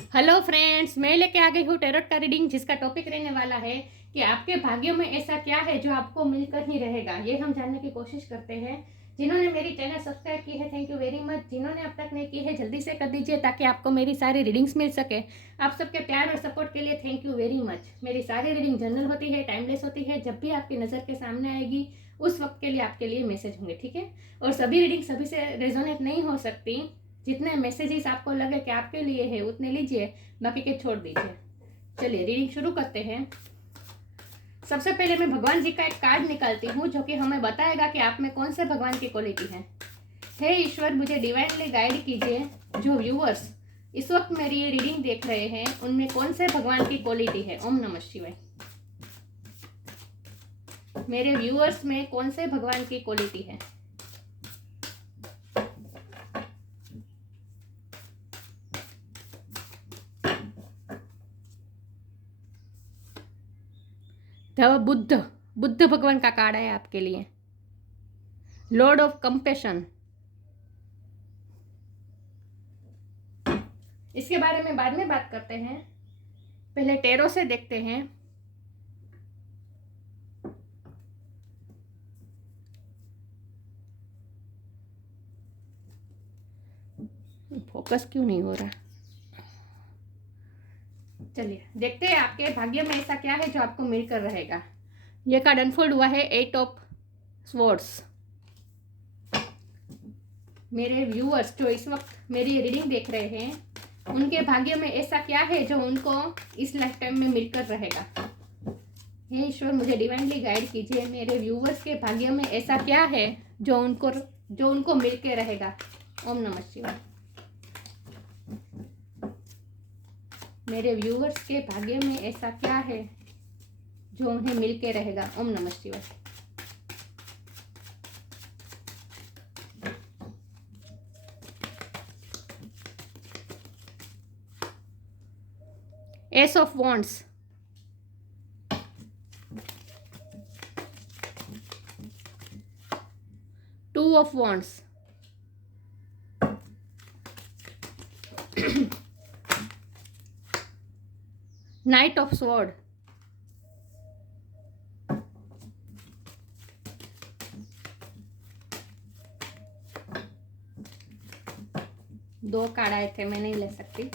Hello friends, मैं लेके आ गई हूँ टैरोट का रीडिंग, जिसका टॉपिक रहने वाला है कि आपके भाग्यों में ऐसा क्या है जो आपको मिलकर ही रहेगा। ये हम जानने की कोशिश करते हैं। जिन्होंने मेरी चैनल सब्सक्राइब की है, थैंक यू वेरी मच। जिन्होंने अब तक नहीं की है, जल्दी से कर दीजिए ताकि आपको मेरी सारी रीडिंग्स मिल सके। आप सबके प्यार और सपोर्ट के लिए थैंक यू वेरी मच। मेरी सारी रीडिंग जनरल होती है, टाइमलेस होती है। जब भी आपकी नज़र के सामने आएगी उस वक्त के लिए आपके लिए मैसेज होंगे, ठीक है। और सभी रीडिंग सभी से रेजोनेट नहीं हो सकती। जितने मैसेजेस आपको लगे कि आपके लिए है उतने लीजिए, बाकी के छोड़ दीजिए। चलिए रीडिंग शुरू करते हैं। सबसे पहले मैं भगवान जी का एक कार्ड निकालती हूँ जो कि हमें बताएगा कि आप में कौन से भगवान की क्वालिटी है। हे ईश्वर, मुझे डिवाइनली गाइड कीजिए। जो व्यूअर्स इस वक्त मेरी ये रीडिंग देख रहे हैं उनमें कौन से भगवान की क्वालिटी है। ओम नमः शिवाय। मेरे व्यूअर्स में कौन से भगवान की क्वालिटी है। बुद्ध बुद्ध भगवान का कार्ड है आपके लिए। Lord of compassion. इसके बारे में बाद में बात करते हैं, पहले टैरो से देखते हैं। फोकस क्यों नहीं हो रहा। चलिए देखते हैं आपके भाग्य में ऐसा क्या है जो आपको मिलकर रहेगा। ये कार्ड अनफोल्ड हुआ है, 8 ऑफ स्वॉर्ड्स। मेरे व्यूअर्स जो इस वक्त मेरी रीडिंग देख रहे हैं उनके भाग्य में ऐसा क्या है जो उनको इस लाइफ टाइम में मिलकर रहेगा। हे ईश्वर, मुझे डिवाइनली गाइड कीजिए। मेरे व्यूअर्स के भाग्य में ऐसा क्या है जो उनको मिलकर रहेगा। ओम नमः शिवाय। मेरे व्यूअर्स के भाग्य में ऐसा क्या है जो उन्हें मिलके रहेगा। ओम नमः शिवाय। S of wands. Two of wands. Night of sword. दो कार्ड आए थे, मैं नहीं ले सकती।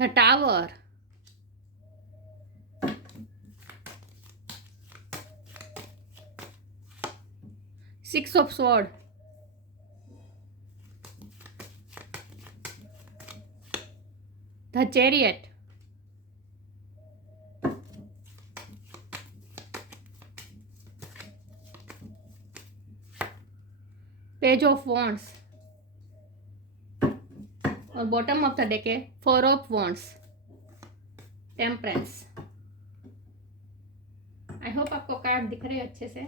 The tower. Six of sword. The chariot. Page of wands. और बॉटम ऑफ द डेक है four of wands. Temperance. I hope आपको कार्ड दिख रहे हैं अच्छे से।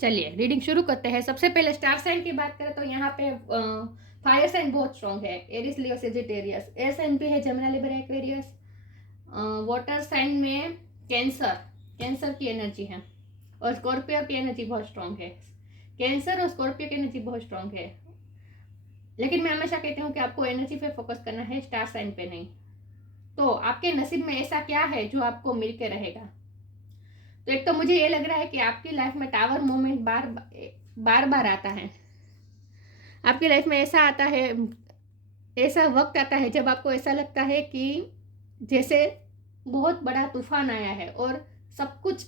चलिए रीडिंग शुरू करते हैं। सबसे पहले स्टार साइन की बात करें तो यहाँ पे फायर साइन बहुत स्ट्रॉन्ग है, Aries Leo Sagittarius. Air sign पे है Gemini Libra Aquarius. Water sign में कैंसर की एनर्जी है। और स्कॉर्पियो की एनर्जी बहुत स्ट्रॉन्ग है। कैंसर और स्कॉर्पियो की एनर्जी बहुत स्ट्रॉन्ग है। लेकिन मैं हमेशा कहती हूँ कि आपको एनर्जी पे फोकस करना है, स्टार साइन पे नहीं। तो आपके नसीब में ऐसा क्या है जो आपको मिल के रहेगा। तो एक तो मुझे ये लग रहा है कि आपकी लाइफ में टावर मोमेंट बार बार आता है। आपकी लाइफ में ऐसा आता है, ऐसा वक्त आता है जब आपको ऐसा लगता है कि जैसे बहुत बड़ा तूफान आया है और सब कुछ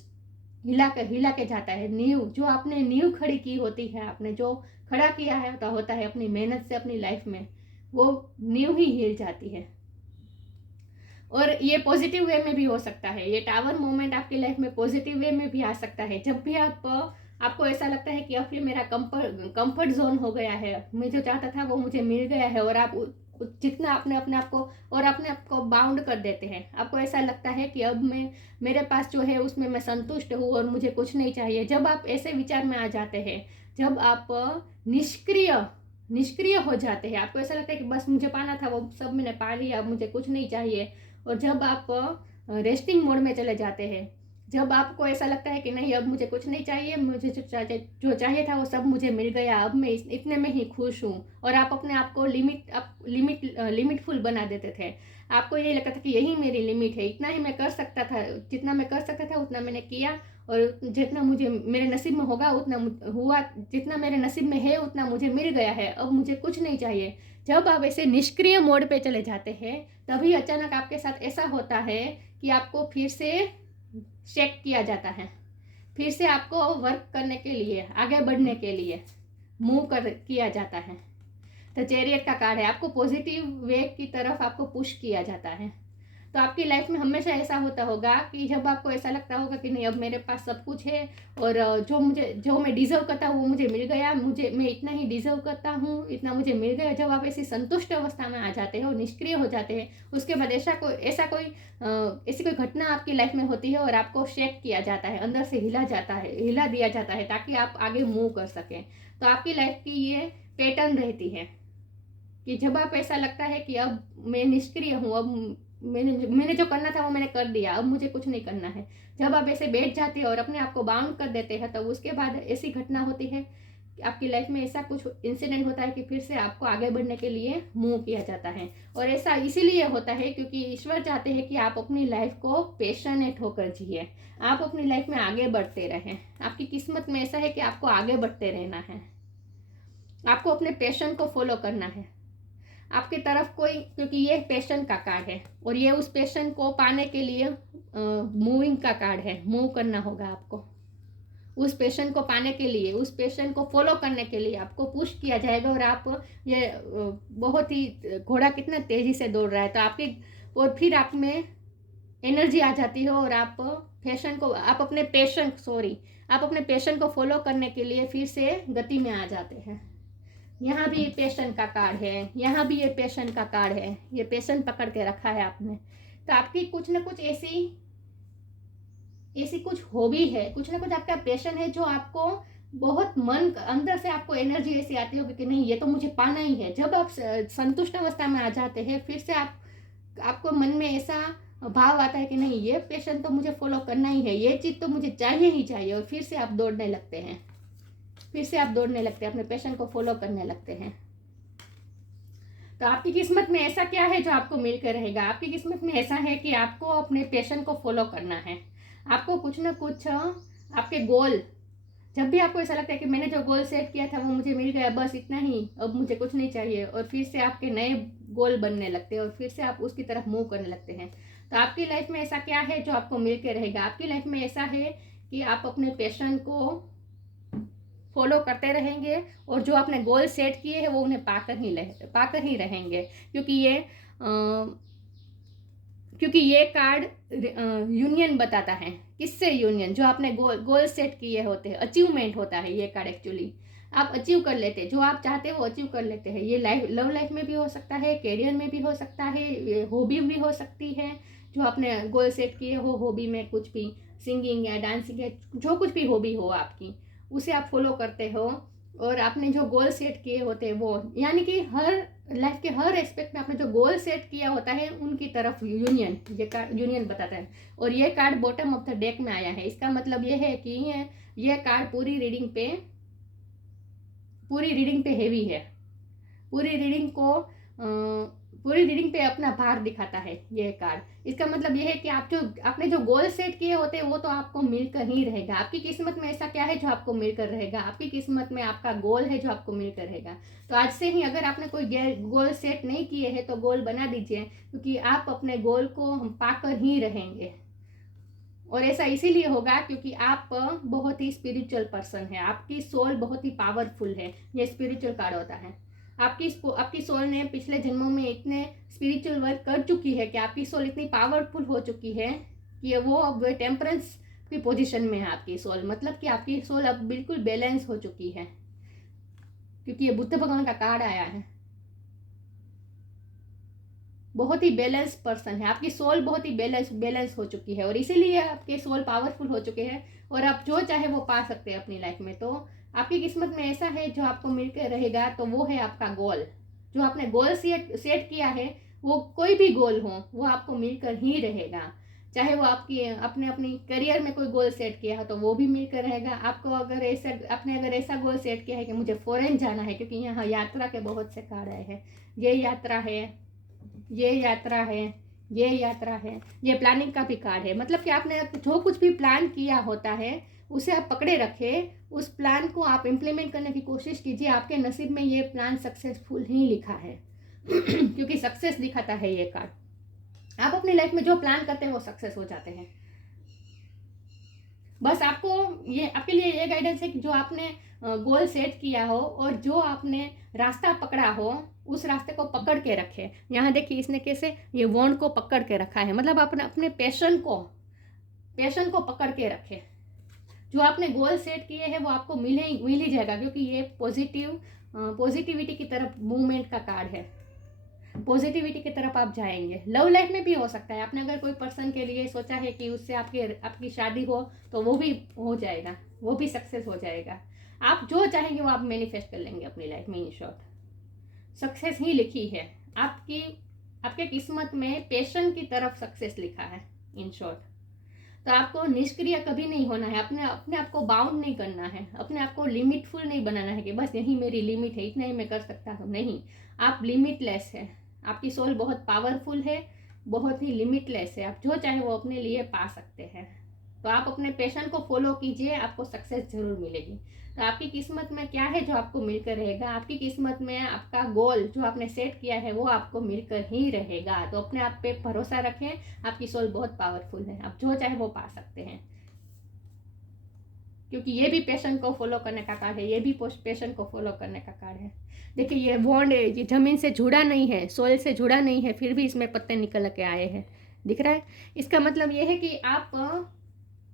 हिला के जाता है। नींव जो आपने नींव खड़ी की होती है, आपने जो खड़ा किया है होता है अपनी मेहनत से अपनी लाइफ में, वो नींव ही हिल जाती है। और ये पॉजिटिव वे में भी हो सकता है। ये टावर मोमेंट आपकी लाइफ में पॉजिटिव वे में भी आ सकता है। जब भी आपको ऐसा लगता है कि अब ये मेरा कंफर्ट जोन हो गया है, मैं जो चाहता था वो मुझे मिल गया है, और आप जितना अपने आप को बाउंड कर देते हैं। आपको ऐसा लगता है कि अब मेरे पास जो है उसमें मैं संतुष्ट हूँ और मुझे कुछ नहीं चाहिए। जब आप ऐसे विचार में आ जाते हैं, जब आप निष्क्रिय हो जाते हैं, आपको ऐसा लगता है कि बस मुझे पाना था वो सब मैंने पा लिया, अब मुझे कुछ नहीं चाहिए। और जब आप रेस्टिंग मोड में चले जाते हैं, जब आपको ऐसा लगता है कि नहीं अब मुझे कुछ नहीं चाहिए, मुझे जो चाहिए था वो सब मुझे मिल गया, अब मैं इतने में ही खुश हूँ, और आप अपने आप को लिमिटफुल बना देते थे। आपको यही लगता था कि यही मेरी लिमिट है, इतना ही मैं कर सकता था, जितना मैं कर सकता था उतना मैंने किया, और जितना मुझे मेरे नसीब में होगा उतना हुआ, जितना मेरे नसीब में है उतना मुझे मिल गया है, अब मुझे कुछ नहीं चाहिए। जब आप ऐसे निष्क्रिय मोड पे चले जाते हैं तभी अचानक आपके साथ ऐसा होता है कि आपको फिर से चेक किया जाता है, फिर से आपको वर्क करने के लिए, आगे बढ़ने के लिए मूव कर किया जाता है। तो चैरियट का कार्ड है, आपको पॉजिटिव वे की तरफ आपको पुश किया जाता है। तो आपकी लाइफ में हमेशा ऐसा होता होगा कि जब आपको ऐसा लगता होगा कि नहीं अब मेरे पास सब कुछ है, और जो मैं डिजर्व करता हूँ वो मुझे मिल गया, मैं इतना ही डिजर्व करता हूँ, इतना मुझे मिल गया। जब आप ऐसी संतुष्ट अवस्था में आ जाते हो, निष्क्रिय हो जाते हैं, उसके बाद ऐसी कोई घटना आपकी लाइफ में होती है और आपको शेक किया जाता है, अंदर से हिला दिया जाता है ताकि आप आगे मूव कर सकें। तो आपकी लाइफ की ये पैटर्न रहती है कि जब आप ऐसा लगता है कि अब मैं निष्क्रिय हूँ, अब मैंने जो करना था वो मैंने कर दिया, अब मुझे कुछ नहीं करना है, जब आप ऐसे बैठ जाते हैं और अपने आप को बाउंड कर देते हैं, तब उसके बाद ऐसी घटना होती है कि आपकी लाइफ में ऐसा कुछ इंसिडेंट होता है कि फिर से आपको आगे बढ़ने के लिए मूव किया जाता है। और ऐसा इसीलिए होता है क्योंकि ईश्वर चाहते हैं कि आप अपनी लाइफ को पैशनेट होकर जिए, आप अपनी लाइफ में आगे बढ़ते रहें। आपकी किस्मत में ऐसा है कि आपको आगे बढ़ते रहना है, आपको अपने पैशन को फॉलो करना है। आपकी तरफ कोई, क्योंकि ये पैशन का कार्ड है और ये उस पैशन को पाने के लिए मूविंग का कार्ड है, मूव करना होगा आपको। उस पैशन को पाने के लिए, उस पैशन को फॉलो करने के लिए आपको पुश किया जाएगा। और आप ये बहुत ही, घोड़ा कितना तेजी से दौड़ रहा है तो आपकी, और फिर आप में एनर्जी आ जाती है और आप अपने पैशन को फॉलो करने के लिए फिर से गति में आ जाते हैं। यहाँ भी पैशन का कार्ड है, यहाँ भी ये पैशन का कार्ड है, ये पैशन पकड़ के रखा है आपने। तो आपकी कुछ ना कुछ ऐसी कुछ हॉबी है, कुछ ना कुछ आपका पैशन है जो आपको बहुत मन अंदर से आपको एनर्जी ऐसी आती होगी कि नहीं ये तो मुझे पाना ही है। जब आप संतुष्ट अवस्था में आ जाते हैं फिर से आपको मन में ऐसा भाव आता है कि नहीं ये पैशन तो मुझे फॉलो करना ही है, ये चीज़ तो मुझे चाहिए ही चाहिए, और फिर से आप दौड़ने लगते हैं, अपने पैशन को फॉलो करने लगते हैं। तो आपकी किस्मत में ऐसा क्या है जो आपको मिलकर रहेगा? आपकी किस्मत में ऐसा है कि आपको अपने पैशन को फॉलो करना है। आपको कुछ ना कुछ आपके गोल, जब भी आपको ऐसा लगता है कि मैंने जो गोल सेट किया था वो मुझे मिल गया, बस इतना ही, अब मुझे कुछ नहीं चाहिए, और फिर से आपके नए गोल बनने लगते हैं और फिर से आप उसकी तरफ मूव करने लगते हैं। तो आपकी लाइफ में ऐसा क्या है जो आपको मिल के रहेगा? आपकी लाइफ में ऐसा है कि आप अपने पैशन को फॉलो करते रहेंगे और जो आपने गोल सेट किए हैं वो उन्हें पाकर ही रहेंगे। क्योंकि ये कार्ड यूनियन बताता है। किससे यूनियन? जो आपने गोल सेट किए होते हैं, अचीवमेंट होता है ये कार्ड। एक्चुअली आप अचीव कर लेते हैं, जो आप चाहते हो वो अचीव कर लेते हैं। ये लव लाइफ में भी हो सकता है, कैरियर में भी हो सकता है, हॉबी भी हो सकती है। जो आपने गोल सेट किए हो, हॉबी में कुछ भी, सिंगिंग या डांसिंग है, जो कुछ भी हॉबी हो आपकी, उसे आप फॉलो करते हो। और आपने जो गोल सेट किए होते हैं वो, यानी कि हर लाइफ के हर एस्पेक्ट में आपने जो गोल सेट किया होता है उनकी तरफ ये कार्ड यूनियन बताता है। और ये card bottom of the deck में आया है। इसका मतलब ये है कि ये कार्ड पूरी रीडिंग पे हेवी है। पूरी रीडिंग पे अपना भार दिखाता है ये कार्ड। इसका मतलब ये है कि आपने जो गोल सेट किए होते हैं वो तो आपको मिलकर ही रहेगा। आपकी किस्मत में ऐसा क्या है जो आपको मिलकर रहेगा? आपकी किस्मत में आपका गोल है जो आपको मिलकर रहेगा। तो आज से ही अगर आपने कोई गोल सेट नहीं किए हैं तो गोल बना दीजिए, क्योंकि आप अपने गोल को पाकर ही रहेंगे। और ऐसा इसीलिए होगा क्योंकि आप बहुत ही स्पिरिचुअल पर्सन है, आपकी सोल बहुत ही पावरफुल है। ये स्पिरिचुअल कार्ड होता है। आपकी सोल ने पिछले जन्मों में इतने स्पिरिचुअल वर्क कर चुकी है कि आपकी सोल इतनी पावरफुल हो चुकी है कि वो अब टेम्परेंस की पोजीशन में है। आपकी सोल, मतलब कि आपकी सोल अब बिल्कुल बैलेंस हो चुकी है, क्योंकि ये बुद्ध भगवान का कार्ड आया है। बहुत ही बैलेंस पर्सन है आपकी सोल, बहुत ही बैलेंस हो चुकी है, और इसीलिए आपके सोल पावरफुल हो चुके हैं और आप जो चाहे वो पा सकते हैं अपनी लाइफ में। तो आपकी किस्मत में ऐसा है जो आपको मिलकर रहेगा, तो वो है आपका गोल। जो आपने गोल सेट किया है, वो कोई भी गोल हो वो आपको मिलकर ही रहेगा। चाहे वो आपकी अपने अपनी करियर में कोई गोल सेट किया हो तो वो भी मिलकर रहेगा। आपको अगर ऐसा आपने अगर ऐसा गोल सेट किया है कि मुझे फॉरेन जाना है, क्योंकि यहाँ यात्रा के बहुत से कार्ड आए हैं, ये यात्रा है, ये यात्रा है, ये यात्रा है, ये प्लानिंग का भी कार्ड है। मतलब कि आपने जो कुछ भी प्लान किया होता है उसे आप पकड़े रखें, उस प्लान को आप इम्प्लीमेंट करने की कोशिश कीजिए। आपके नसीब में ये प्लान सक्सेसफुल ही लिखा है क्योंकि सक्सेस दिखाता है ये कार्ड। आप अपनी लाइफ में जो प्लान करते हैं वो सक्सेस हो जाते हैं। बस आपको ये आपके लिए ये गाइडेंस है कि जो आपने गोल सेट किया हो और जो आपने रास्ता पकड़ा हो उस रास्ते को पकड़ के रखे। यहाँ देखिए इसने कैसे ये वॉन्ड को पकड़ के रखा है, मतलब अपने अपने पैशन को पकड़ के रखे। जो आपने गोल सेट किए हैं वो आपको मिल ही जाएगा, क्योंकि ये पॉजिटिविटी की तरफ मूवमेंट का कार्ड है। पॉजिटिविटी की तरफ आप जाएंगे। लव लाइफ में भी हो सकता है, आपने अगर कोई पर्सन के लिए सोचा है कि उससे आपकी शादी हो तो वो भी हो जाएगा, वो भी सक्सेस हो जाएगा। आप जो चाहेंगे वो आप मैनिफेस्ट कर लेंगे अपनी लाइफ में। इन शॉर्ट सक्सेस ही लिखी है आपके किस्मत में, पैशन की तरफ सक्सेस लिखा है इन शॉर्ट। तो आपको निष्क्रिय कभी नहीं होना है, अपने आप को बाउंड नहीं करना है, अपने आप को लिमिटफुल नहीं बनाना है कि बस यही मेरी लिमिट है, इतना ही मैं कर सकता हूँ। नहीं, आप लिमिटलेस है। आपकी सोल बहुत पावरफुल है, बहुत ही लिमिटलेस है। आप जो चाहे वो अपने लिए पा सकते हैं। तो आप अपने पैशन को फॉलो कीजिए, आपको सक्सेस जरूर मिलेगी। तो आपकी किस्मत में क्या है जो आपको मिलकर रहेगा? आपकी किस्मत में आपका गोल जो आपने सेट किया है वो आपको मिलकर ही रहेगा। तो अपने आप पे भरोसा रखें, आपकी सोल बहुत पावरफुल है, आप जो चाहे वो पा सकते हैं। क्योंकि ये भी पैशन को फॉलो करने का कार्ड है, ये भी पैशन को फॉलो करने का कार्ड है। देखिए ये वॉन्ड है, ये जमीन से जुड़ा नहीं है, सोल से जुड़ा नहीं है, फिर भी इसमें पत्ते निकल के आए हैं, दिख रहा है। इसका मतलब ये है कि आप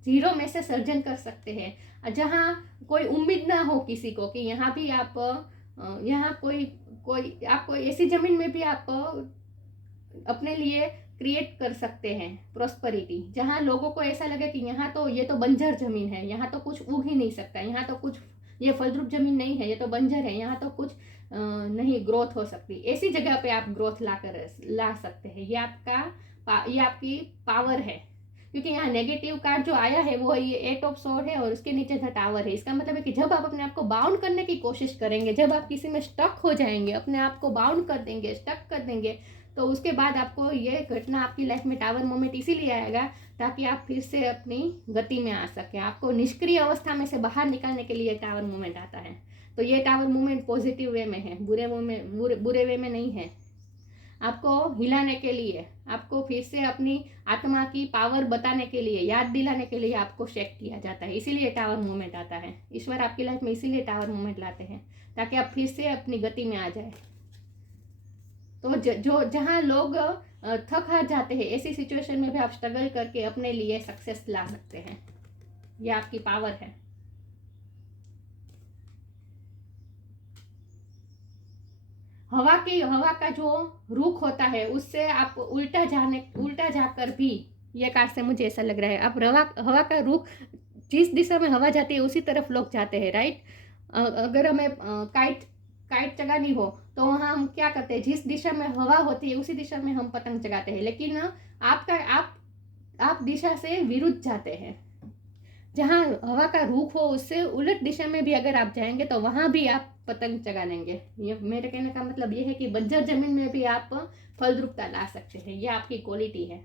जीरो में से सर्जन कर सकते हैं। जहाँ कोई उम्मीद ना हो किसी को कि यहाँ भी आप यहाँ कोई आपको ऐसी जमीन में भी आप अपने लिए क्रिएट कर सकते हैं प्रॉस्पेरिटी। जहाँ लोगों को ऐसा लगे कि यहाँ तो ये तो बंजर जमीन है, यहाँ तो कुछ उग ही नहीं सकता, यहाँ तो कुछ ये फलद्रुप जमीन नहीं है, ये तो बंजर है, यहाँ तो कुछ नहीं ग्रोथ हो सकती, ऐसी जगह पे आप ग्रोथ ला सकते हैं। ये आपकी पावर है। क्योंकि यहाँ नेगेटिव कार्ड जो आया है वो ये 8 ऑफ स्वॉर्ड है और उसके नीचे द टावर है। इसका मतलब है कि जब आप अपने आप को बाउंड करने की कोशिश करेंगे, जब आप किसी में स्टक हो जाएंगे, अपने आप को बाउंड कर देंगे, स्टक कर देंगे, तो उसके बाद आपको ये घटना आपकी लाइफ में टावर मोमेंट इसीलिए आएगा ताकि आप फिर से अपनी गति में आ सकें। आपको निष्क्रिय अवस्था में से बाहर निकालने के लिए टावर मोमेंट आता है। तो ये टावर मोमेंट पॉजिटिव वे में है, बुरे वे में नहीं है। आपको हिलाने के लिए, आपको फिर से अपनी आत्मा की पावर बताने के लिए, याद दिलाने के लिए आपको शेक किया जाता है, इसीलिए टावर मूवमेंट आता है। ईश्वर आपकी लाइफ में इसीलिए टावर मूवमेंट लाते हैं ताकि आप फिर से अपनी गति में आ जाए। तो जहाँ लोग थक हार जाते हैं, ऐसी सिचुएशन में भी आप स्ट्रगल करके अपने लिए सक्सेस ला सकते हैं। ये आपकी पावर है। हवा का जो रुख होता है उससे आप उल्टा जाकर भी, ये कार्ड से मुझे ऐसा लग रहा है, आप हवा का रुख, जिस दिशा में हवा जाती है उसी तरफ लोग जाते हैं, राइट। अगर हमें काइट चगानी हो तो वहाँ हम क्या करते हैं, जिस दिशा में हवा होती है उसी दिशा में हम पतंग चगाते हैं। लेकिन आप दिशा से विरुद्ध जाते हैं। जहाँ हवा का रुख हो उससे उलट दिशा में भी अगर आप जाएंगे तो वहाँ भी आप पतंग चगा लेंगे। ये मेरे कहने का मतलब ये है कि बंजर जमीन में भी आप फलद्रुपता ला सकते हैं। ये आपकी क्वालिटी है।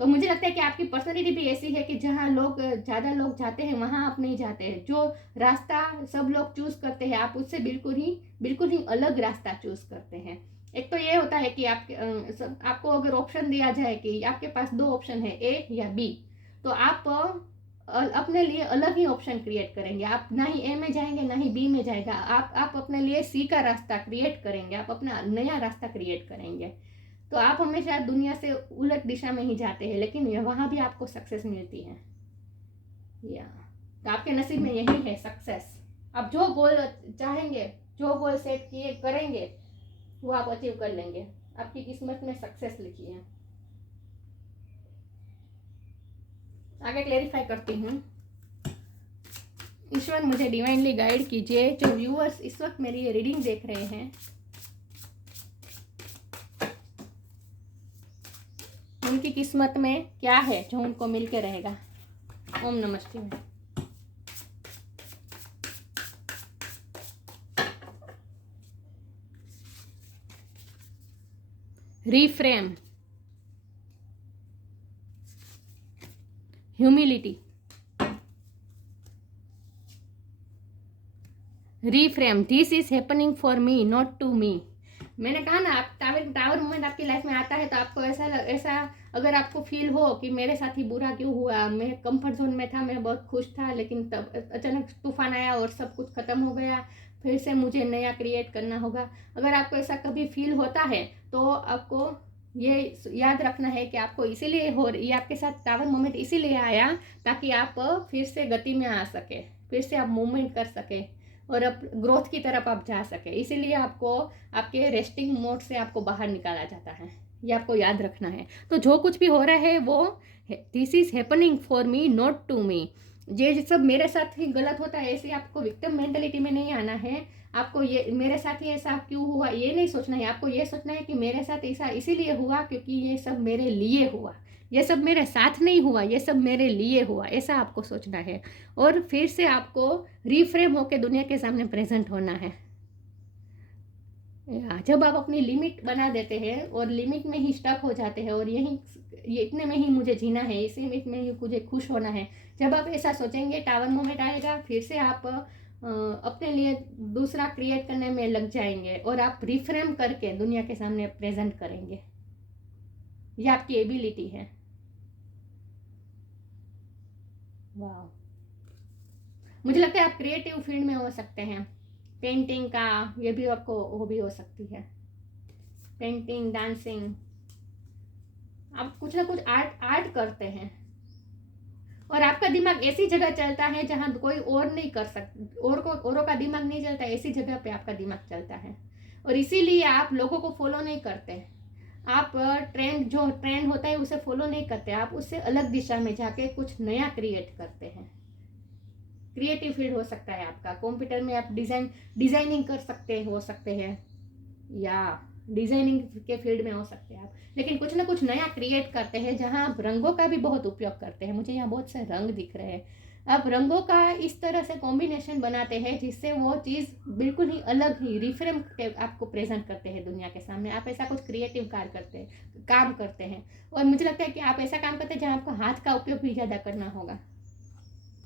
तो मुझे लगता है कि आपकी पर्सनैलिटी भी ऐसी है कि जहाँ ज़्यादा लोग जाते हैं वहाँ आप नहीं जाते हैं। जो रास्ता सब लोग चूज करते हैं आप उससे बिल्कुल ही अलग रास्ता चूज करते हैं। एक तो ये होता है कि आपको अगर ऑप्शन दिया जाए कि आपके पास 2 ऑप्शन है, ए या बी, तो आप अपने लिए अलग ही ऑप्शन क्रिएट करेंगे। आप ना ही ए में जाएंगे ना ही बी में जाएगा, आप अपने लिए सी का रास्ता क्रिएट करेंगे, आप अपना नया रास्ता क्रिएट करेंगे। तो आप हमेशा दुनिया से उलट दिशा में ही जाते हैं, लेकिन वहाँ भी आपको सक्सेस मिलती है। तो आपके नसीब में यही है सक्सेस। आप जो गोल चाहेंगे, जो गोल सेट किए करेंगे वो आप अचीव कर लेंगे। आपकी किस्मत में सक्सेस लिखी है। आगे क्लेरिफाई करती हूँ। ईश्वर मुझे डिवाइनली गाइड कीजिए। जो व्यूअर्स इस वक्त मेरी ये रीडिंग देख रहे हैं, उनकी किस्मत में क्या है जो उनको मिल के रहेगा। ओम नमः शिवाय। reframe, humility, reframe, this is happening for me not to me। मैंने कहा ना, आप टावर मोमेंट आपकी लाइफ में आता है तो आपको ऐसा अगर आपको फील हो कि मेरे साथ ही बुरा क्यों हुआ, मैं कंफर्ट जोन में था, मैं बहुत खुश था, लेकिन तब अचानक तूफान आया और सब कुछ खत्म हो गया, फिर से मुझे नया क्रिएट करना होगा। अगर आपको ऐसा कभी फील होता है तो आपको ये याद रखना है कि आपको इसीलिए ये आपके साथ टावर मोमेंट इसीलिए आया ताकि आप फिर से गति में आ सके, फिर से आप मूवमेंट कर सके और अब ग्रोथ की तरफ आप जा सके। इसीलिए आपको आपके रेस्टिंग मोड से आपको बाहर निकाला जाता है, ये आपको याद रखना है। तो जो कुछ भी हो रहा है वो this is happening for me not to me. ये सब मेरे साथ ही गलत होता है, ऐसे आपको विक्टिम मेंटलिटी में नहीं आना है। आपको ये मेरे साथ ही ऐसा क्यों हुआ ये नहीं सोचना है, आपको ये सोचना है कि मेरे साथ ऐसा इसीलिए हुआ क्योंकि ये सब मेरे लिए हुआ, ये सब मेरे साथ नहीं हुआ, ये सब मेरे लिए हुआ, ऐसा आपको सोचना है। और फिर से आपको रिफ्रेम होकर दुनिया के सामने प्रेजेंट होना है। जब आप अपनी लिमिट बना देते हैं और लिमिट में ही स्टक हो जाते हैं और ये इतने में ही मुझे जीना है, इसी लिमिट में ही मुझे खुश होना है, जब आप ऐसा सोचेंगे टावर मोमेंट आएगा, फिर से आप अपने लिए दूसरा क्रिएट करने में लग जाएंगे और आप रिफ्रेम करके दुनिया के सामने प्रेजेंट करेंगे। ये आपकी एबिलिटी है। वाह, मुझे लगता है आप क्रिएटिव फील्ड में हो सकते हैं। पेंटिंग का ये भी आपको हॉबी हो सकती है, पेंटिंग, डांसिंग, आप कुछ ना कुछ आर्ट करते हैं और आपका दिमाग ऐसी जगह चलता है जहां कोई और नहीं कर सकता, औरों का दिमाग नहीं चलता, ऐसी जगह पे आपका दिमाग चलता है। और इसीलिए आप लोगों को फॉलो नहीं करते, आप जो ट्रेंड होता है उसे फॉलो नहीं करते, आप उससे अलग दिशा में जाके कुछ नया क्रिएट करते हैं। क्रिएटिव फील्ड हो सकता है आपका, कंप्यूटर में आप डिजाइनिंग कर सकते हैं या डिजाइनिंग के फील्ड में हो सकते हैं आप, लेकिन कुछ ना कुछ नया क्रिएट करते हैं जहां आप रंगों का भी बहुत उपयोग करते हैं। मुझे यहाँ बहुत से रंग दिख रहे हैं, आप रंगों का इस तरह से कॉम्बिनेशन बनाते हैं जिससे वो चीज़ बिल्कुल ही अलग ही रिफ्रेम आपको प्रेजेंट करते हैं दुनिया के सामने। आप ऐसा कुछ क्रिएटिव काम करते हैं और मुझे लगता है कि आप ऐसा काम करते हैं जहाँ आपको हाथ का उपयोग भी ज़्यादा करना होगा,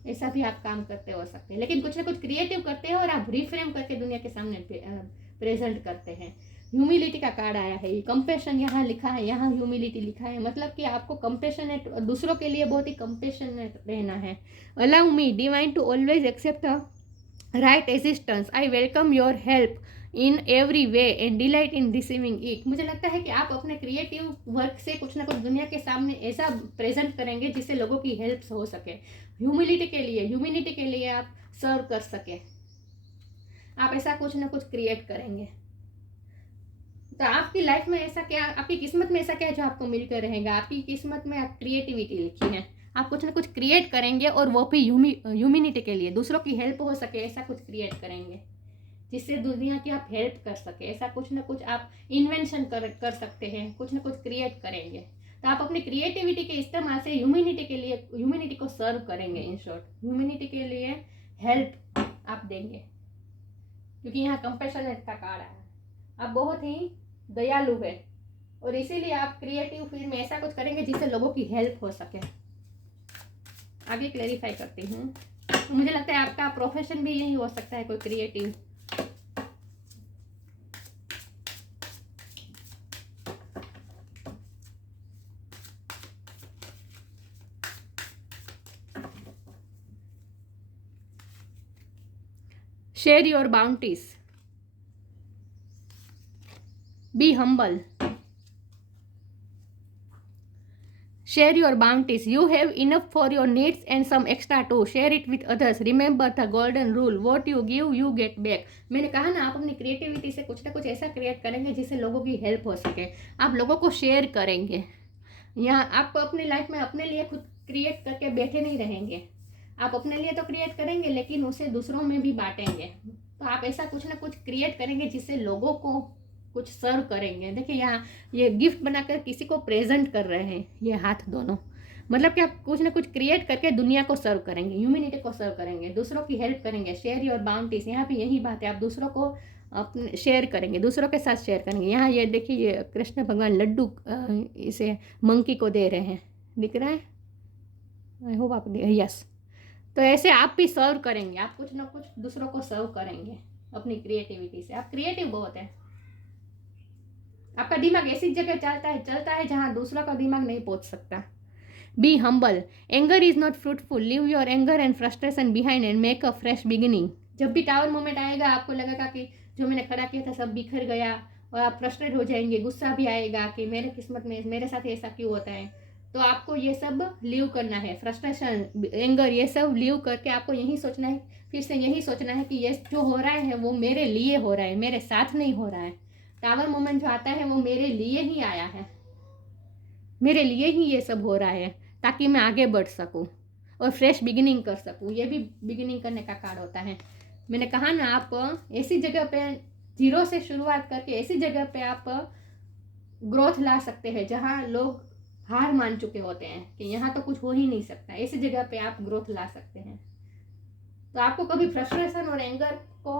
ऐसा भी आप काम करते हो सकते हैं, लेकिन कुछ ना कुछ क्रिएटिव करते हैं और आप रिफ्रेम करके दुनिया के सामने प्रेजेंट करते हैं। ह्यूमिलिटी का कार्ड आया है, कंपेशन यहाँ लिखा है, यहाँ ह्यूमिलिटी लिखा है, मतलब कि आपको कंपेशनेट, दूसरों के लिए बहुत ही कंपेशनेट रहना है। Allow me divine to always accept right assistance, I welcome your help in every way and delight in receiving it. मुझे लगता है कि आप अपने क्रिएटिव वर्क से कुछ ना कुछ दुनिया के सामने ऐसा प्रेजेंट करेंगे जिससे लोगों की हेल्प हो सके, ह्यूमिलिटी के लिए आप सर्व कर सके, आप ऐसा कुछ ना कुछ क्रिएट करेंगे। तो आपकी लाइफ में ऐसा क्या, आपकी किस्मत में ऐसा क्या है जो आपको मिलकर रहेगा? आपकी किस्मत में आप क्रिएटिविटी लिखी है, आप कुछ ना कुछ क्रिएट करेंगे और वो भी ह्यूमिनिटी के लिए, दूसरों की हेल्प हो सके, ऐसा कुछ क्रिएट करेंगे जिससे दुनिया की आप हेल्प कर सके। ऐसा कुछ ना कुछ आप इन्वेंशन कर सकते हैं, कुछ ना कुछ क्रिएट करेंगे। तो आप अपनी क्रिएटिविटी के इस्तेमाल से ह्यूमिनिटी को सर्व करेंगे। इन शॉर्ट, ह्यूमिनिटी के लिए हेल्प आप देंगे, क्योंकि यहाँ कंपैशनेट का कार्ड आया, आप बहुत ही दयालु है और इसीलिए आप क्रिएटिव फील्ड में ऐसा कुछ करेंगे जिससे लोगों की हेल्प हो सके। आगे क्लैरिफाई करती हूँ, तो मुझे लगता है आपका प्रोफेशन भी यही हो सकता है, कोई creative. Share your bounties, be humble, share your bounties, you have enough for your needs and some extra too, share it with others, remember the golden rule, what you give you get back। मैंने कहा ना, आप अपनी creativity से कुछ ना कुछ ऐसा क्रिएट करेंगे जिससे लोगों की हेल्प हो सके, आप लोगों को शेयर करेंगे। यहाँ आप अपनी लाइफ में अपने लिए खुद क्रिएट करके बैठे नहीं रहेंगे, आप अपने लिए तो क्रिएट करेंगे लेकिन उसे दूसरों में भी बांटेंगे। तो आप ऐसा कुछ ना कुछ क्रिएट करेंगे जिससे लोगों को कुछ सर्व करेंगे। देखिए यहाँ ये गिफ्ट बनाकर किसी को प्रेजेंट कर रहे हैं, ये हाथ दोनों, मतलब कि आप कुछ ना कुछ क्रिएट करके दुनिया को सर्व करेंगे, ह्यूमैनिटी को सर्व करेंगे, दूसरों की हेल्प करेंगे। शेयर योर बाउंटीज, यहाँ पे यही बात है, आप दूसरों को अपने शेयर करेंगे, दूसरों के साथ शेयर करेंगे। यहाँ ये देखिए ये कृष्ण भगवान लड्डू इसे मंकी को दे रहे हैं, दिख रहा है, आई होप आप यस। तो ऐसे आप भी सर्व करेंगे, आप कुछ ना कुछ दूसरों को सर्व करेंगे अपनी क्रिएटिविटी से। आप क्रिएटिव बहुत है, आपका दिमाग ऐसी जगह चलता है जहाँ दूसरों का दिमाग नहीं पहुँच सकता। Be humble, anger is not fruitful, leave your anger and frustration behind and make a fresh beginning. जब भी टावर मोमेंट आएगा आपको लगेगा कि जो मैंने खड़ा किया था सब बिखर गया, और आप फ्रस्ट्रेट हो जाएंगे, गुस्सा भी आएगा कि मेरे किस्मत में मेरे साथ ऐसा क्यों होता है। तो आपको ये सब लीव करना है, फ्रस्ट्रेशन, एंगर, ये सब लीव करके आपको यही सोचना है, फिर से यही सोचना है कि ये जो हो रहा है वो मेरे लिए हो रहा है, मेरे साथ नहीं हो रहा है। टावर मोमेंट जो आता है वो मेरे लिए ही आया है, मेरे लिए ही ये सब हो रहा है, ताकि मैं आगे बढ़ सकूं और फ्रेश बिगिनिंग कर सकूं। ये भी बिगिनिंग करने का कार्ड होता है। मैंने कहा ना, आप ऐसी जगह पे जीरो से शुरुआत करके ऐसी जगह पे आप ग्रोथ ला सकते हैं जहां लोग हार मान चुके होते हैं कि यहाँ तो कुछ हो ही नहीं सकता, ऐसी जगह पे आप ग्रोथ ला सकते हैं। तो आपको कभी फ्रस्ट्रेशन और एंगर को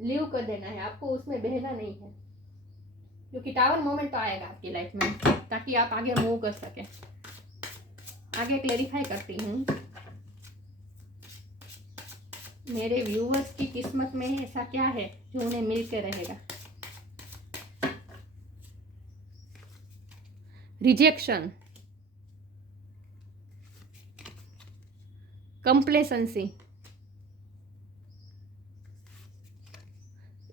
लीव कर देना है, आपको उसमें बहना नहीं है, क्योंकि टावर मोमेंट तो आएगा आपकी लाइफ में, ताकि आप आगे मूव कर सकें। आगे क्लेरिफाई करती हूँ, मेरे व्यूअर्स की किस्मत में ऐसा क्या है जो उन्हें मिल के रहेगा। Rejection, complacency,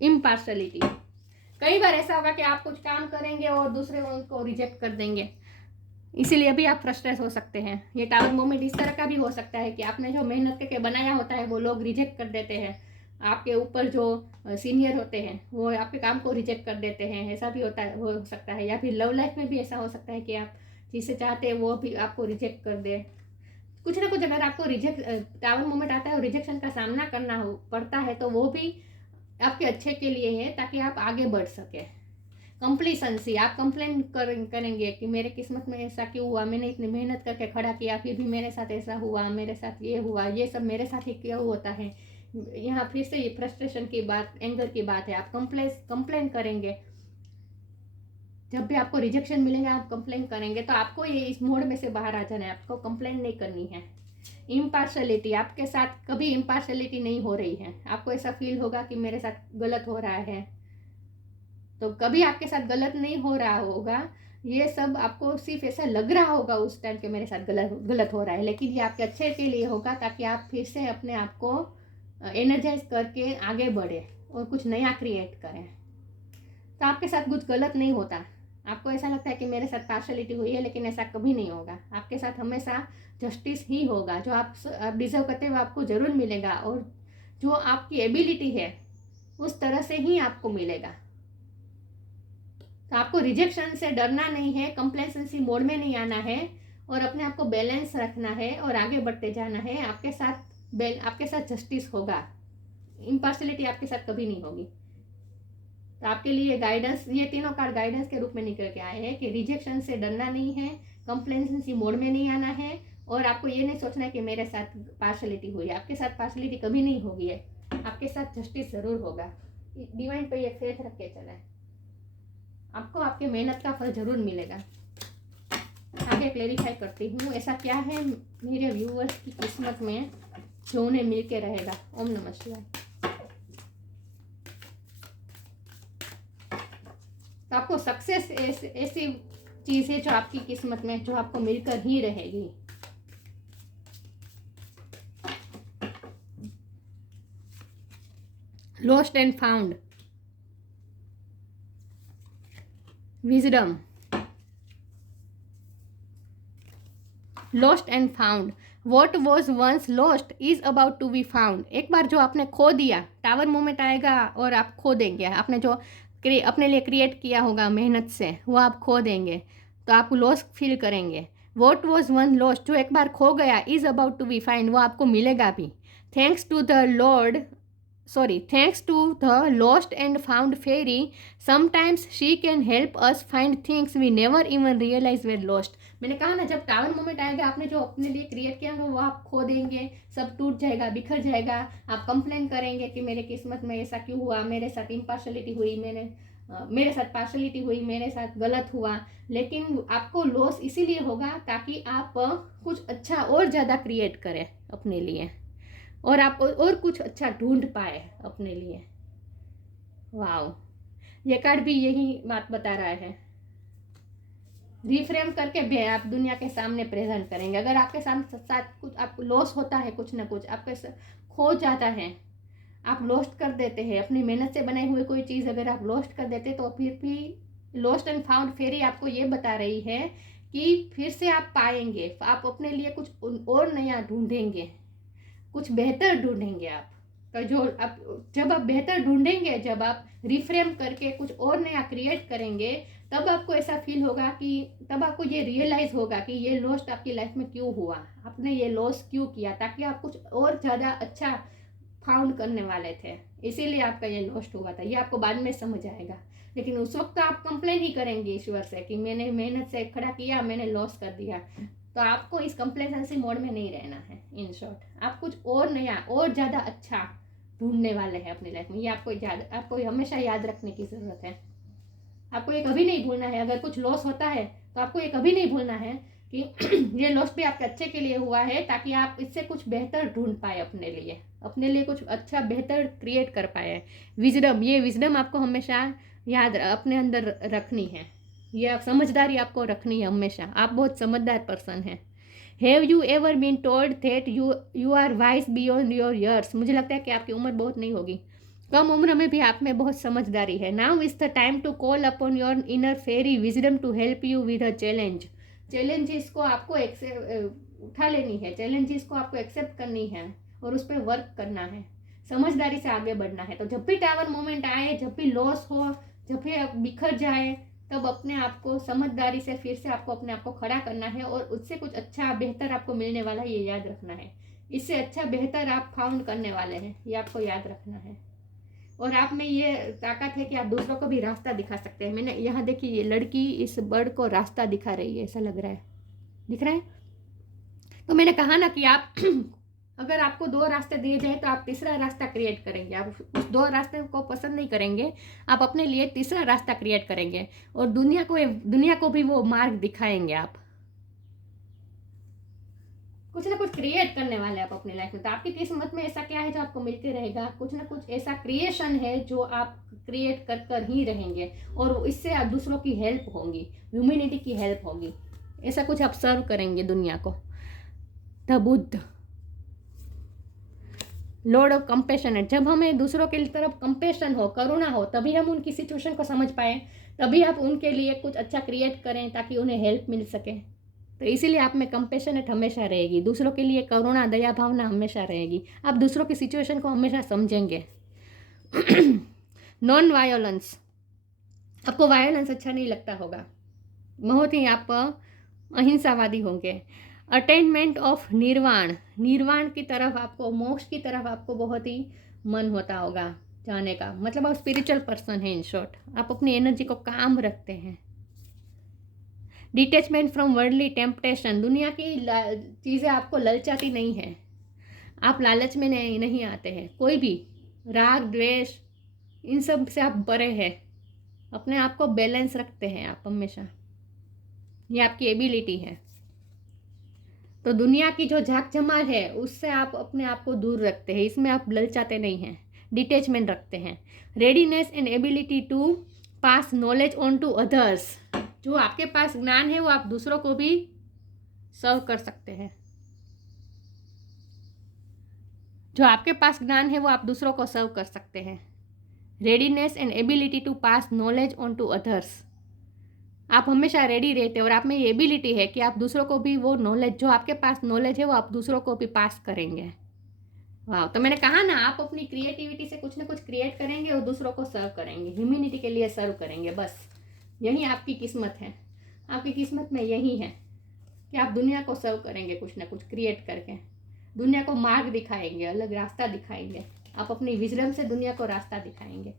impartiality. कई बार ऐसा होगा कि आप कुछ काम करेंगे और दूसरे उनको रिजेक्ट कर देंगे, इसीलिए भी आप फ्रस्ट्रेट हो सकते हैं। ये टावर मोमेंट इस तरह का भी हो सकता है कि आपने जो मेहनत करके बनाया होता है वो लोग रिजेक्ट कर देते हैं, आपके ऊपर जो सीनियर होते हैं वो आपके काम को रिजेक्ट कर देते हैं, ऐसा भी होता है, हो सकता है। या फिर लव लाइफ में भी ऐसा हो सकता है कि आप जिसे चाहते हैं वो भी आपको रिजेक्ट कर दे। कुछ ना कुछ अगर आपको रिजेक्ट टावर मोमेंट आता है और रिजेक्शन का सामना करना पड़ता है तो वो भी आपके अच्छे के लिए है, ताकि आप आगे बढ़ सके। कंप्लीसेंसी, आप कंप्लेन करेंगे कि मेरे किस्मत में ऐसा क्यों हुआ, मैंने इतनी मेहनत करके खड़ा किया फिर भी मेरे साथ ऐसा हुआ, मेरे साथ ये हुआ, ये सब मेरे साथ ही क्यों होता है। यहाँ फिर से ये फ्रस्ट्रेशन की बात, एंगर की बात है। आप कंप्लेन करेंगे, जब भी आपको रिजेक्शन मिलेगा आप कंप्लेन करेंगे, तो आपको ये इस मोड में से बाहर आ जाना है, आपको कंप्लेन नहीं करनी है। इम्पार्शलिटी, आपके साथ कभी इम्पार्शलिटी नहीं हो रही है, आपको ऐसा फील होगा कि मेरे साथ गलत हो रहा है, तो कभी आपके साथ गलत नहीं हो रहा होगा। ये सब आपको सिर्फ ऐसा लग रहा होगा उस टाइम के मेरे साथ गलत हो रहा है, लेकिन ये आपके अच्छे के लिए होगा, ताकि आप फिर से अपने आप को एनर्जाइज करके आगे बढ़े और कुछ नया क्रिएट करें। तो आपके साथ कुछ गलत नहीं होता, आपको ऐसा लगता है कि मेरे साथ पार्शलिटी हुई है, लेकिन ऐसा कभी नहीं होगा। आपके साथ हमेशा जस्टिस ही होगा, जो आप डिजर्व करते हो आपको ज़रूर मिलेगा, और जो आपकी एबिलिटी है उस तरह से ही आपको मिलेगा। तो आपको रिजेक्शन से डरना नहीं है, कंप्लेसेंसी मोड में नहीं आना है, और अपने आप को बैलेंस रखना है और आगे बढ़ते जाना है। आपके साथ जस्टिस होगा, इम्पार्शलिटी आपके साथ कभी नहीं होगी। तो आपके लिए गाइडेंस, ये तीनों कार्ड गाइडेंस के रूप में निकल के आए हैं कि रिजेक्शन से डरना नहीं है, कंप्लेसेंसी मोड में नहीं आना है, और आपको ये नहीं सोचना है कि मेरे साथ पार्शलिटी हुई है। आपके साथ पार्शलिटी कभी नहीं होगी है, आपके साथ जस्टिस ज़रूर होगा। डिवाइन पे ये फेथ रख के चला है, आपको आपके मेहनत का फल जरूर मिलेगा। आगे क्लेरिफाई करती हूँ, ऐसा क्या है मेरे व्यूअर्स की किस्मत में जो उन्हें मिल के रहेगा। ओम नमः शिवाय। तो आपको सक्सेस ऐसी चीज है जो आपकी किस्मत में, जो आपको मिलकर ही रहेगी। Lost and found, wisdom, lost and found. What was once lost is about to be found. एक बार जो आपने खो दिया, टावर मोमेंट आएगा और आप खो देंगे। आपने जो अपने लिए क्रिएट किया होगा मेहनत से, वो आप खो देंगे, तो आप लॉस फील करेंगे। वॉट वॉज वन लॉस्ट, जो एक बार खो गया, is about to be find, वो आपको मिलेगा भी। Thanks to the lord sorry, thanks to the lost and found fairy, sometimes she can help us find things we never even realize were lost. मैंने कहा ना, जब टावर मोमेंट आएगा, आपने जो अपने लिए क्रिएट किया होगा वो आप खो देंगे, सब टूट जाएगा, बिखर जाएगा। आप कंप्लेन करेंगे कि मेरे किस्मत में ऐसा क्यों हुआ, मेरे साथ इम्पार्शलिटी हुई, मेरे साथ पार्शलिटी हुई, मेरे साथ गलत हुआ। लेकिन आपको लॉस इसीलिए होगा ताकि आप कुछ अच्छा और ज़्यादा क्रिएट करें अपने लिए, और आप और कुछ अच्छा ढूंढ पाए अपने लिए। वाओ, ये कार्ड भी यही बात बता रहा है। रिफ्रेम करके भी आप दुनिया के सामने प्रेजेंट करेंगे। अगर आपके साथ कुछ आपको लॉस होता है, कुछ ना कुछ आपके खो जाता है, आप लॉस्ट कर देते हैं, अपनी मेहनत से बनाई हुई कोई चीज़ अगर आप लॉस्ट कर देते, तो फिर भी लॉस्ट एंड फाउंड फेरी आपको ये बता रही है कि फिर से आप पाएंगे, आप अपने लिए कुछ और नया ढूंढेंगे, कुछ बेहतर ढूंढेंगे आप। तो जब आप बेहतर ढूंढेंगे, जब आप रिफ्रेम करके कुछ और नया क्रिएट करेंगे, तब आपको ऐसा फील होगा कि, तब आपको ये रियलाइज होगा कि ये लॉस्ट आपकी लाइफ में क्यों हुआ, आपने ये लॉस क्यों किया, ताकि आप कुछ और ज़्यादा अच्छा फाउंड करने वाले थे, इसीलिए आपका ये लॉस्ट हुआ था। ये आपको बाद में समझ आएगा, लेकिन उस वक्त तो आप कंप्लेन ही करेंगे ईश्वर से कि मैंने मेहनत से खड़ा किया, मैंने लॉस कर दिया। तो आपको इस कंप्लेसेंसी मोड में नहीं रहना है। इन शॉर्ट, आप कुछ और नया और ज़्यादा अच्छा ढूंढने वाले हैं अपनी लाइफ में। ये आपको हमेशा याद रखने की ज़रूरत है। आपको ये कभी नहीं भूलना है, अगर कुछ लॉस होता है तो आपको ये कभी नहीं भूलना है कि ये लॉस भी आपके अच्छे के लिए हुआ है, ताकि आप इससे कुछ बेहतर ढूंढ पाए अपने लिए कुछ अच्छा बेहतर क्रिएट कर पाए। विजडम, ये विजडम आपको हमेशा याद अपने अंदर रखनी है। ये समझदारी आपको रखनी है हमेशा। आप बहुत समझदार पर्सन हैं। Have you ever been told that you are wise beyond your years? मुझे लगता है कि आपकी उम्र बहुत नहीं होगी, कम उम्र में भी आप में बहुत समझदारी है। Now is the time to call upon your inner fairy wisdom to help you with a challenges को आपको उठा लेनी है, चैलेंजेस को आपको एक्सेप्ट करनी है और उस पर वर्क करना है, समझदारी से आगे बढ़ना है। तो जब भी टावर मोमेंट आए, जब भी लॉस हो, जब भी आप बिखर जाए, तब अपने आप को समझदारी से फिर से आपको अपने आप को खड़ा करना है, और उससे कुछ अच्छा बेहतर आपको मिलने वाला है, ये याद रखना है। इससे अच्छा बेहतर आप फाउंड करने वाले हैं, ये आपको याद रखना है। और आप में ये ताकत है कि आप दूसरों को भी रास्ता दिखा सकते हैं। मैंने यहाँ देखिए, ये लड़की इस बर्ड को रास्ता दिखा रही है, ऐसा लग रहा है, दिख रहा है। तो मैंने कहा ना कि आप अगर आपको 2 रास्ते दिए जाए तो आप तीसरा रास्ता क्रिएट करेंगे। आप उस 2 रास्ते को पसंद नहीं करेंगे, आप अपने लिए तीसरा रास्ता क्रिएट करेंगे, और दुनिया को भी वो मार्ग दिखाएंगे। आप कुछ ना कुछ क्रिएट करने वाले आप अपनी लाइफ में। तो आपकी किस्मत में ऐसा क्या है जो आपको मिलते रहेगा? कुछ ना कुछ ऐसा क्रिएशन है जो आप क्रिएट कर ही रहेंगे, और इससे आप दूसरों की हेल्प होगी, ह्यूमैनिटी की हेल्प होगी। ऐसा कुछ आप सर्व करेंगे दुनिया को। The Buddha, Lord of compassion है। जब हमें दूसरों की तरफ कंपेशन हो, करुणा हो, तभी हम उनकी सिचुएशन को समझ पाए, तभी आप उनके लिए कुछ अच्छा क्रिएट करें ताकि उन्हें हेल्प मिल सके। तो इसीलिए आप में कंपेशनेट हमेशा रहेगी, दूसरों के लिए करुणा, दया भावना हमेशा रहेगी। आप दूसरों की सिचुएशन को हमेशा समझेंगे। नॉन वायोलेंस, आपको वायोलेंस अच्छा नहीं लगता होगा, बहुत ही आप अहिंसावादी होंगे। अटेनमेंट ऑफ निर्वाण की तरफ आपको, मोक्ष की तरफ आपको बहुत ही मन होता होगा जाने का। मतलब आप स्पिरिचुअल पर्सन हैं। इन शॉर्ट, आप अपनी एनर्जी को काम रखते हैं। डिटैचमेंट फ्रॉम वर्ल्डली टेम्पटेशन, दुनिया की चीज़ें आपको ललचाती नहीं है, आप लालच में नहीं आते हैं। कोई भी राग द्वेष, इन सब से आप परे हैं, अपने आप को बैलेंस रखते हैं आप हमेशा, ये आपकी एबिलिटी है। तो दुनिया की जो झाक झमार है उससे आप अपने आप को दूर रखते हैं, इसमें आप ललचाते नहीं हैं, डिटैचमेंट रखते हैं। Readiness and ability to pass knowledge on to others, जो आपके पास ज्ञान है वो आप दूसरों को भी सर्व कर सकते हैं। जो आपके पास ज्ञान है वो आप दूसरों को सर्व कर सकते हैं। Readiness and ability to pass knowledge on to others, आप हमेशा रेडी रहते हैं, और आप में ये एबिलिटी है कि आप दूसरों को भी वो नॉलेज, जो आपके पास नॉलेज है वो आप दूसरों को भी पास करेंगे। वाह, तो मैंने कहा ना, आप अपनी क्रिएटिविटी से कुछ ना कुछ क्रिएट करेंगे और दूसरों को सर्व करेंगे, ह्यूमैनिटी के लिए सर्व करेंगे। बस यही आपकी किस्मत है। आपकी किस्मत में यही है कि आप दुनिया को सर्व करेंगे, कुछ ना कुछ क्रिएट करके दुनिया को मार्ग दिखाएंगे, अलग रास्ता दिखाएंगे। आप अपनी विजडम से दुनिया को रास्ता दिखाएंगे।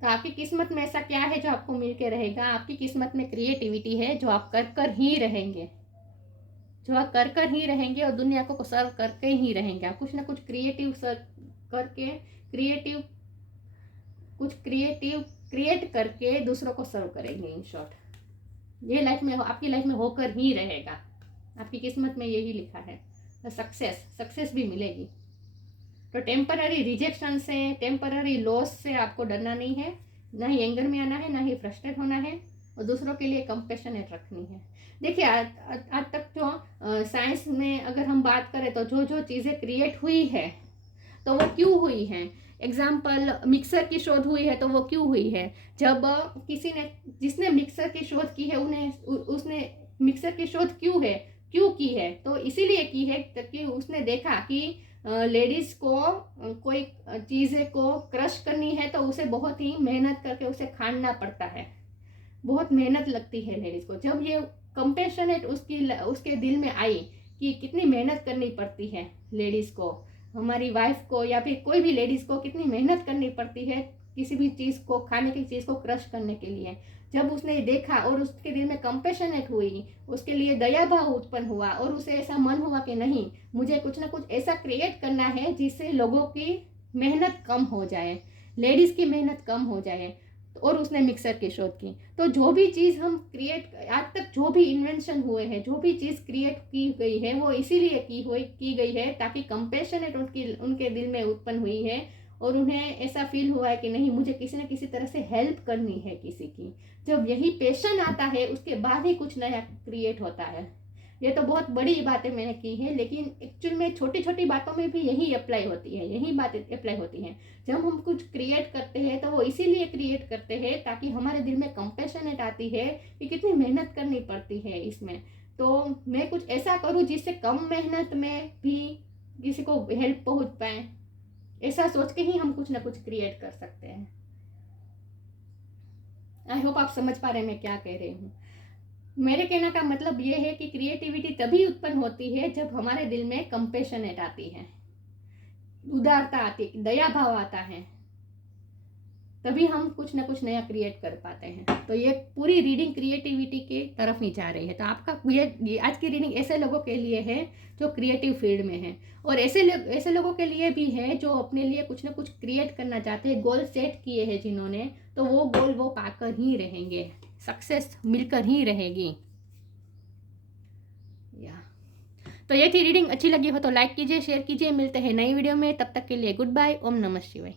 तो आपकी किस्मत में ऐसा क्या है जो आपको मिल के रहेगा? आपकी किस्मत में क्रिएटिविटी है जो आप कर कर ही रहेंगे, जो आप कर कर ही रहेंगे और दुनिया को सर्व करके ही रहेंगे। आप कुछ ना कुछ क्रिएटिव करके कुछ क्रिएटिव क्रिएट करके दूसरों को सर्व करेंगे। इन शॉर्ट ये लाइफ में आपकी लाइफ में होकर ही रहेगा। आपकी किस्मत में यही लिखा है। तो सक्सेस भी मिलेगी। तो टेम्पररी रिजेक्शन से, टेम्पररी लॉस से आपको डरना नहीं है, ना ही एंगर में आना है, ना ही फ्रस्ट्रेट होना है, और दूसरों के लिए कंपैशनेट रखनी है। देखिए आज तक जो साइंस में अगर हम बात करें तो जो जो चीज़ें क्रिएट हुई है तो वो क्यों हुई है। एग्जाम्पल, मिक्सर की शोध हुई है तो वो क्यों हुई है? जब किसी ने, जिसने मिक्सर की शोध की है, उसने मिक्सर की शोध क्यों की है? तो इसीलिए की है कि उसने देखा कि लेडीज़ को कोई चीज़ें को क्रश करनी है तो उसे बहुत ही मेहनत करके उसे खाना पड़ता है, बहुत मेहनत लगती है लेडीज़ को। जब ये कंपैशनेट उसके दिल में आई कि कितनी मेहनत करनी पड़ती है लेडीज़ को, हमारी वाइफ को या फिर कोई भी लेडीज़ को कितनी मेहनत करनी पड़ती है किसी भी चीज़ को, खाने की चीज़ को क्रश करने के लिए, जब उसने देखा और उसके दिल में कंपैशनेट हुई, उसके लिए दया भाव उत्पन्न हुआ और उसे ऐसा मन हुआ कि नहीं, मुझे कुछ ना कुछ ऐसा क्रिएट करना है जिससे लोगों की मेहनत कम हो जाए, लेडीज़ की मेहनत कम हो जाए, और उसने मिक्सर की शोध की। तो जो भी चीज़ हम क्रिएट, आज तक जो भी इन्वेंशन हुए हैं, जो भी चीज़ क्रिएट की गई है वो इसीलिए की गई है ताकि कंपैशनेट उनके दिल में उत्पन्न हुई है और उन्हें ऐसा फील हुआ है कि नहीं, मुझे किसी न किसी तरह से हेल्प करनी है किसी की। जब यही पैशन आता है उसके बाद ही कुछ नया क्रिएट होता है। ये तो बहुत बड़ी बातें मैंने की है, लेकिन एक्चुअल में छोटी छोटी बातों में भी यही अप्लाई होती है, यही बातें अप्लाई होती हैं। जब हम कुछ क्रिएट करते हैं तो वो इसीलिए क्रिएट करते हैं ताकि हमारे दिल में कंपैशनेट आती है कि कितनी मेहनत करनी पड़ती है इसमें, तो मैं कुछ ऐसा करूँ जिससे कम मेहनत में भी किसी को हेल्प पहुँच पाए। ऐसा सोच के ही हम कुछ ना कुछ क्रिएट कर सकते हैं। आई होप आप समझ पा रहे हैं मैं क्या कह रही हूँ। मेरे कहने का मतलब ये है कि क्रिएटिविटी तभी उत्पन्न होती है जब हमारे दिल में कंपैशनेट आती है, उदारता आती है, दया भाव आता है, तभी हम कुछ ना कुछ नया क्रिएट कर पाते हैं। तो ये पूरी रीडिंग क्रिएटिविटी के तरफ ही जा रही है। तो आपका ये आज की रीडिंग ऐसे लोगों के लिए है जो क्रिएटिव फील्ड में है, और ऐसे लोगों के लिए भी है जो अपने लिए कुछ ना कुछ क्रिएट करना चाहते हैं, गोल सेट किए हैं जिन्होंने, तो वो गोल वो पाकर ही रहेंगे, सक्सेस मिलकर ही रहेगी। या तो ये थी रीडिंग। अच्छी लगी हो तो लाइक कीजिए, शेयर कीजिए। मिलते हैं नई वीडियो में, तब तक के लिए गुड बाय। ओम नमः शिवाय।